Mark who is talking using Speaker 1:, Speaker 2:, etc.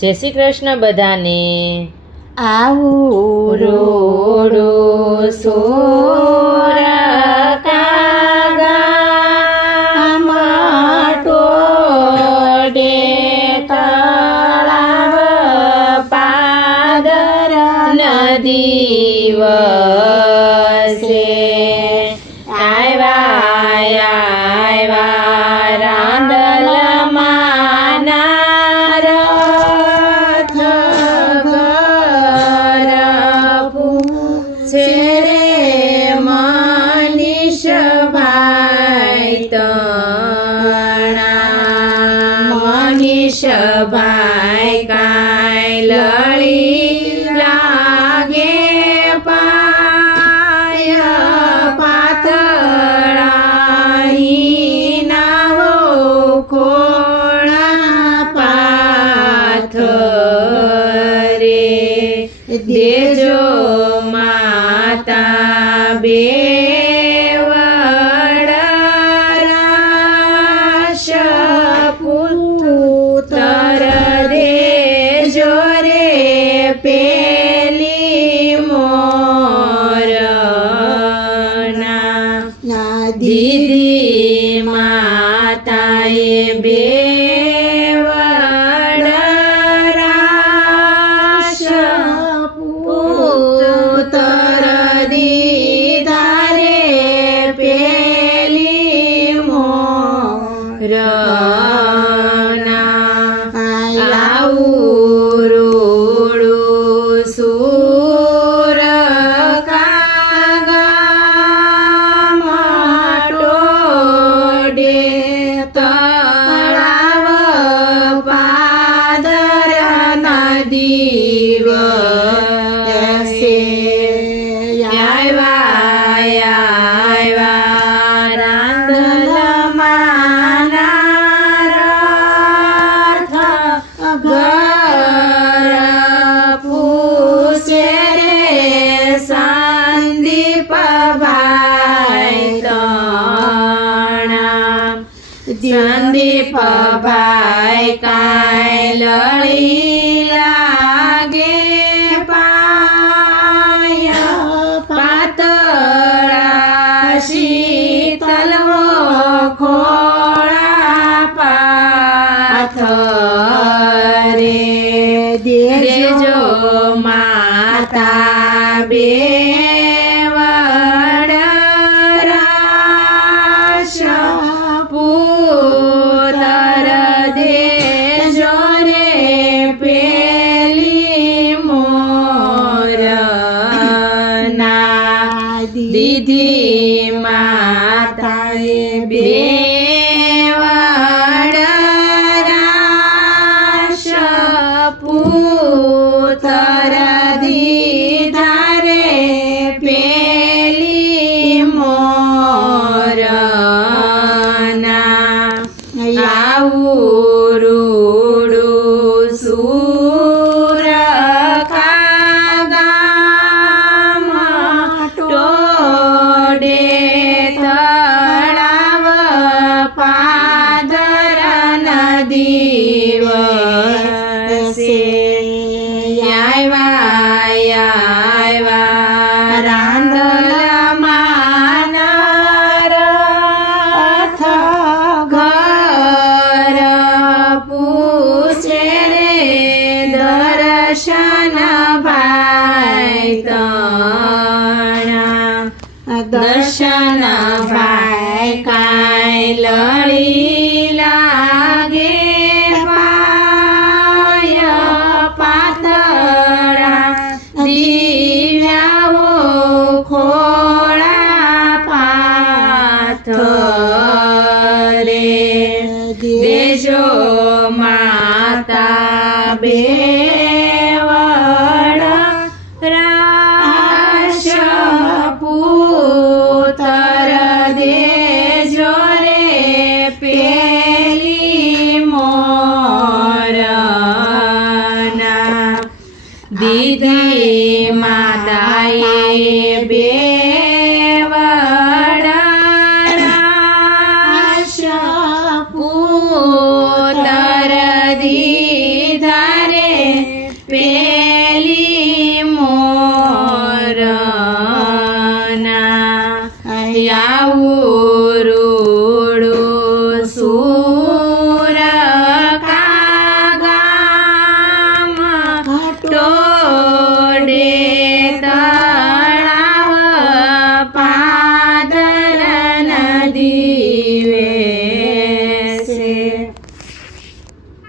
Speaker 1: જય શ્રી કૃષ્ણ બધાને.
Speaker 2: આવું
Speaker 1: રોડો નદી વસે.
Speaker 2: મનીષભાઈ કાંઈ લળી લાગે પાય પાથરાહી નાવો ખોળા પાથરે દેજો Didi. Didi. સંદીપ ભાઈ કાંઈ લળી મોરના દીધી માતાએ બે પુત્ર દર્શન ભાઈ કાંઈ લડી લાગે પાય પાતળા દિવ્યાઓ ખોળા પાથરે. દેજો માતા બે માતાએ બે